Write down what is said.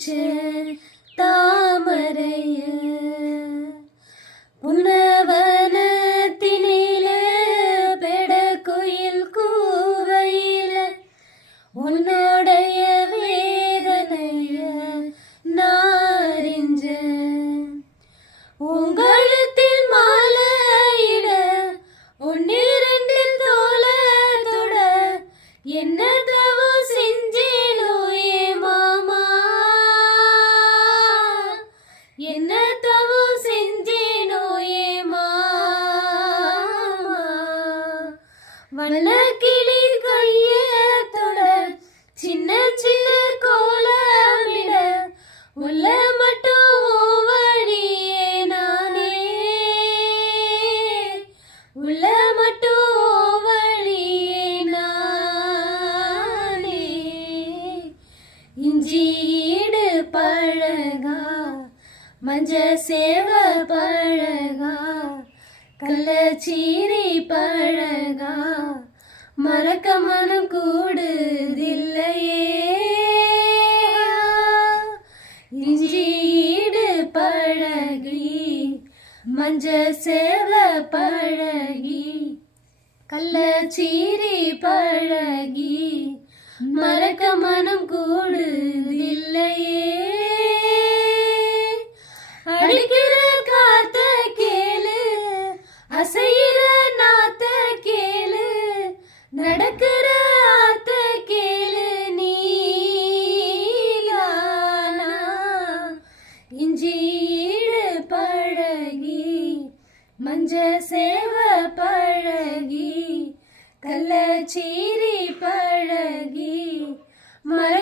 解 வண்ணக்கிளி கைய தொட சின்ன சின்ன கோலமிட உள்ள மட்டும் வழியே நானே. உள்ள மட்டும் வழியே நானே. இஞ்சீடு பழகா மஞ்ச சேவ பழகா கள்ளச்சீரி பழகா மறக்க மனம் கூடுதில்லையே. இஞ்சீடு பழகி மஞ்ச சேவ பழகி கள்ளச்சீரி பழகி மறக்க மனம் கூடுதில்லையே. அசையிற நாத்த கேளு நடக்கிற ஆத்த கேளு நீலானா. இஞ்சீடு பழகி மஞ்ச சேவ பழகி கள்ளச்சீரி பழகி மர